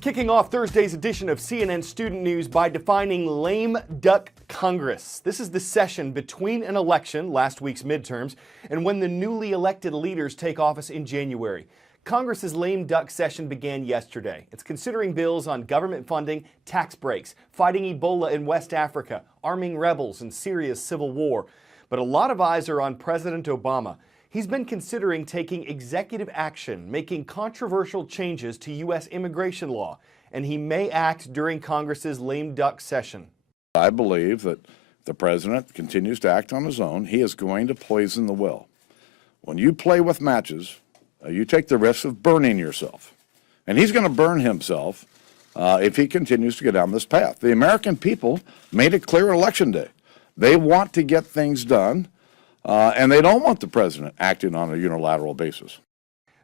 kicking off Thursday's edition of CNN Student News by defining lame duck Congress. This is the session between an election, last week's midterms, and when the newly elected leaders take office in January. Congress's lame duck session began yesterday. It's considering bills on government funding, tax breaks, fighting Ebola in West Africa, arming rebels in Syria's civil war. But a lot of eyes are on President Obama. He's been considering taking executive action, making controversial changes to U.S. immigration law, and he may act during Congress's lame duck session. I believe that the president continues to act on his own. He is going to poison the well. When you play with matches, you take the risk of burning yourself. And he's going to burn himself if he continues to go down this path. The American people made it clear Election Day. They want to get things done. And they don't want the president acting on a unilateral basis.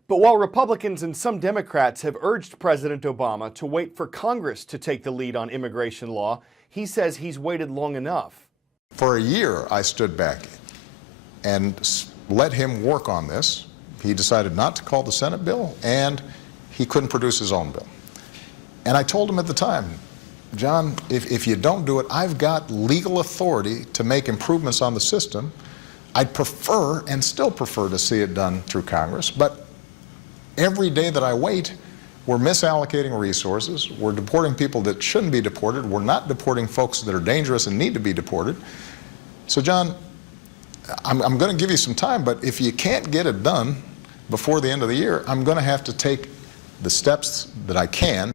But while Republicans and some Democrats have urged President Obama to wait for Congress to take the lead on immigration law, he says he's waited long enough. For a year, I stood back and let him work on this. He decided not to call the Senate bill, and he couldn't produce his own bill. And I told him at the time, John, if you don't do it, I've got legal authority to make improvements on the system. I'd prefer and still prefer to see it done through Congress, but every day that I wait, we're misallocating resources, we're deporting people that shouldn't be deported, we're not deporting folks that are dangerous and need to be deported. So John, I'm going to give you some time, but if you can't get it done before the end of the year, I'm going to have to take the steps that I can.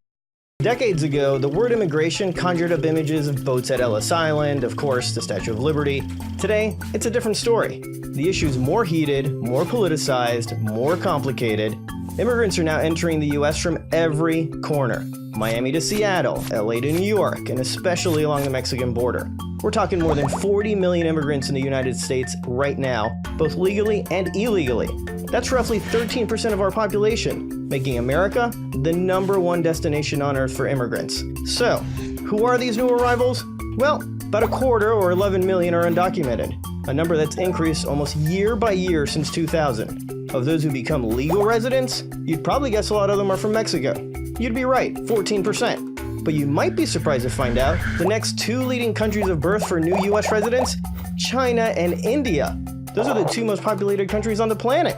Decades ago, the word immigration conjured up images of boats at Ellis Island, of course, the Statue of Liberty. Today, it's a different story. The issue's more heated, more politicized, more complicated. Immigrants are now entering the U.S. from every corner. Miami to Seattle, LA to New York, and especially along the Mexican border. We're talking more than 40 million immigrants in the United States right now, both legally and illegally. That's roughly 13% of our population, making America the #1 destination on Earth for immigrants. So, who are these new arrivals? Well, about a quarter, or 11 million, are undocumented, a number that's increased almost year by year since 2000. Of those who become legal residents, you'd probably guess a lot of them are from Mexico. You'd be right, 14%. But you might be surprised to find out the next two leading countries of birth for new U.S. residents, China and India. Those are the two most populated countries on the planet.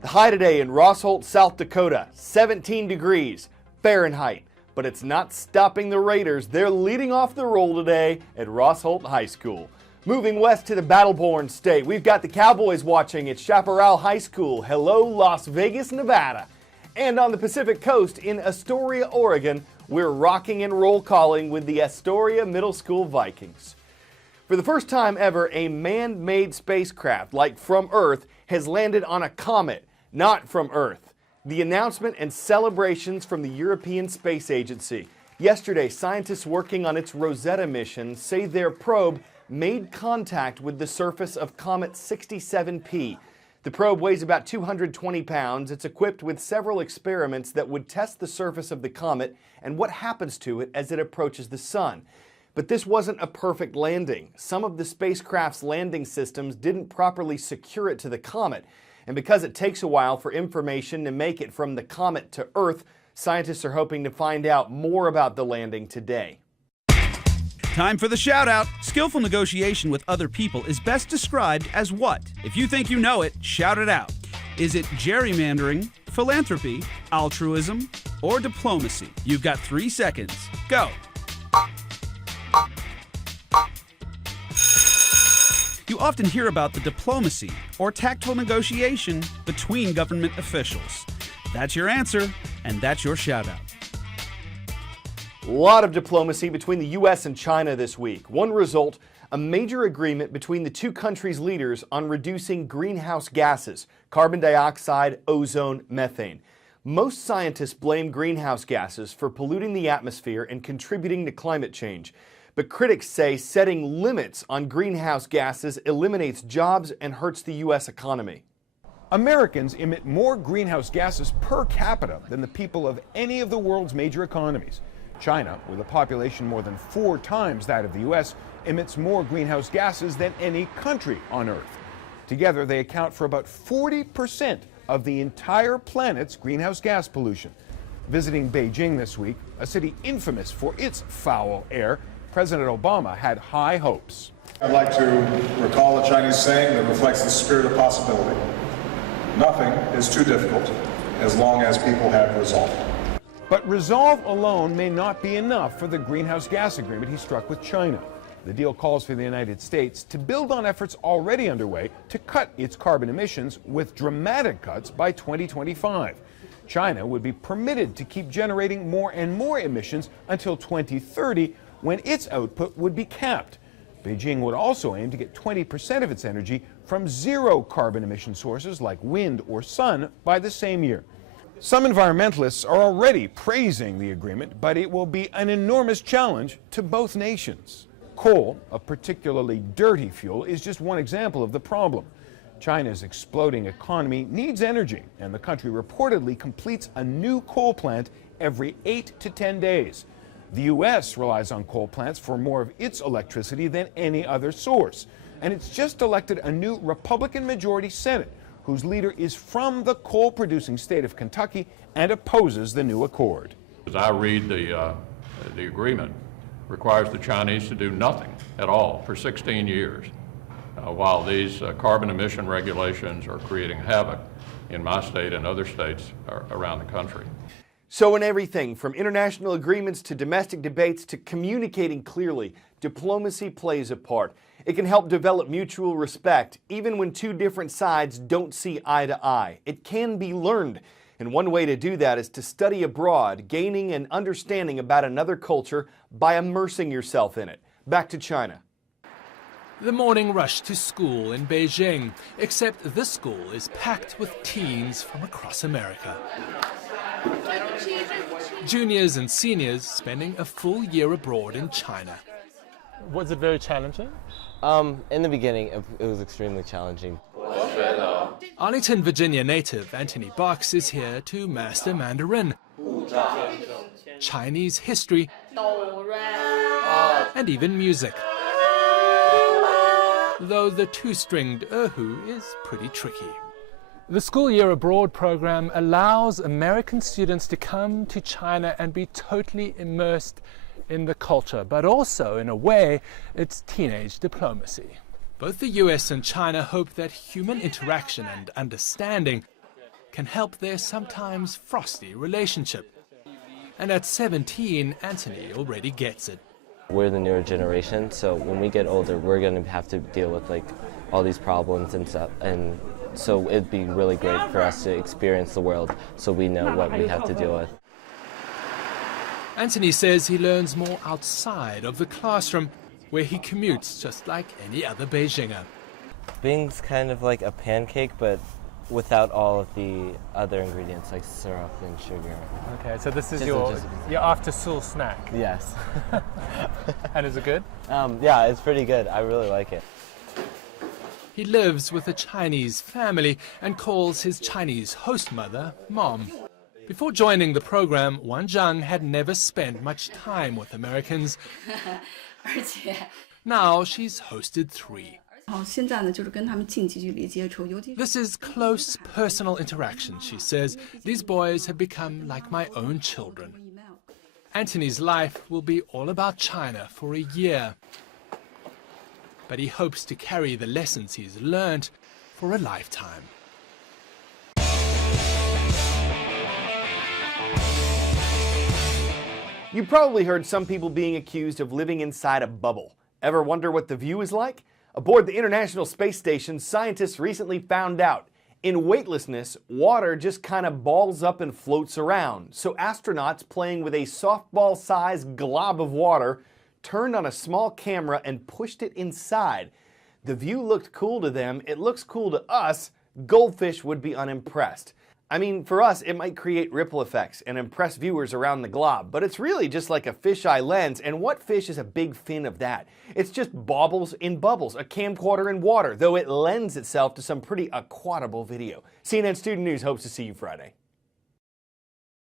The high today in Rossholt, South Dakota, 17 degrees Fahrenheit. But it's not stopping the Raiders. They're leading off the roll today at Rossholt High School. Moving west to the battle-born state, we've got the Cowboys watching at Chaparral High School. Hello, Las Vegas, Nevada. And on the Pacific Coast in Astoria, Oregon, we're rocking and roll calling with the Astoria Middle School Vikings. For the first time ever, a man-made spacecraft, like from Earth, has landed on a comet, not from Earth. The announcement and celebrations from the European Space Agency. Yesterday, scientists working on its Rosetta mission say their probe made contact with the surface of Comet 67P. The probe weighs about 220 pounds. It's equipped with several experiments that would test the surface of the comet and what happens to it as it approaches the sun. But this wasn't a perfect landing. Some of the spacecraft's landing systems didn't properly secure it to the comet. And because it takes a while for information to make it from the comet to Earth, scientists are hoping to find out more about the landing today. Time for the shout out. Skillful negotiation with other people is best described as what? If you think you know it, shout it out. Is it gerrymandering, philanthropy, altruism, or diplomacy? You've got 3 seconds. Go. You often hear about the diplomacy or tactful negotiation between government officials. That's your answer, and that's your shout out. A lot of diplomacy between the U.S. and China this week. One result, a major agreement between the two countries' leaders on reducing greenhouse gases, carbon dioxide, ozone, methane. Most scientists blame greenhouse gases for polluting the atmosphere and contributing to climate change. But critics say setting limits on greenhouse gases eliminates jobs and hurts the U.S. economy. Americans emit more greenhouse gases per capita than the people of any of the world's major economies. China, with a population more than 4 times that of the U.S., emits more greenhouse gases than any country on Earth. Together, they account for about 40% of the entire planet's greenhouse gas pollution. Visiting Beijing this week, a city infamous for its foul air, President Obama had high hopes. I'd like to recall a Chinese saying that reflects the spirit of possibility. Nothing is too difficult as long as people have resolve. But resolve alone may not be enough for the greenhouse gas agreement he struck with China. The deal calls for the United States to build on efforts already underway to cut its carbon emissions with dramatic cuts by 2025. China would be permitted to keep generating more and more emissions until 2030, when its output would be capped. Beijing would also aim to get 20% of its energy from zero carbon emission sources like wind or sun by the same year. Some environmentalists are already praising the agreement, but it will be an enormous challenge to both nations. Coal, a particularly dirty fuel, is just one example of the problem. China's exploding economy needs energy, and the country reportedly completes a new coal plant every 8 to 10 days. The U.S. relies on coal plants for more of its electricity than any other source. And it's just elected a new Republican majority Senate, whose leader is from the coal-producing state of Kentucky and opposes the new accord. As I read the agreement, requires the Chinese to do nothing at all for 16 years, while these carbon emission regulations are creating havoc in my state and other states around the country. So in everything from international agreements to domestic debates to communicating clearly, diplomacy plays a part. It can help develop mutual respect, even when two different sides don't see eye to eye. It can be learned. And one way to do that is to study abroad, gaining an understanding about another culture by immersing yourself in it. Back to China. The morning rush to school in Beijing, except this school is packed with teens from across America. Juniors and seniors spending a full year abroad in China. Was it very challenging? In the beginning, it was extremely challenging. Arlington, Virginia native Anthony Box is here to master Mandarin, Chinese history, and even music. Though the two-stringed erhu is pretty tricky. The School Year Abroad program allows American students to come to China and be totally immersed in the culture, but also, in a way, it's teenage diplomacy. Both the US and China hope that human interaction and understanding can help their sometimes frosty relationship. And at 17, Anthony already gets it. We're the newer generation, so when we get older, we're going to have to deal with all these problems and stuff, and so it'd be really great for us to experience the world so we know what we have to deal with. Anthony says he learns more outside of the classroom, where he commutes just like any other Beijinger. Bing's kind of like a pancake, but without all of the other ingredients like syrup and sugar. Okay, so this is your after-school snack? Yes. And is it good? Yeah, it's pretty good. I really like it. He lives with a Chinese family and calls his Chinese host mother Mom. Before joining the program, Wang Zhang had never spent much time with Americans. Now she's hosted 3. This is close personal interaction, she says. These boys have become like my own children. Anthony's life will be all about China for a year. But he hopes to carry the lessons he's learned for a lifetime. You probably heard some people being accused of living inside a bubble. Ever wonder what the view is like? Aboard the International Space Station, scientists recently found out in weightlessness, water just kind of balls up and floats around. So astronauts playing with a softball-sized glob of water turned on a small camera and pushed it inside. The view looked cool to them. It looks cool to us. Goldfish would be unimpressed. I mean, for us, it might create ripple effects and impress viewers around the glob, but it's really just like a fisheye lens, and what fish is a big fin of that? It's just baubles in bubbles, a camcorder in water, though it lends itself to some pretty aquatable video. CNN Student News hopes to see you Friday.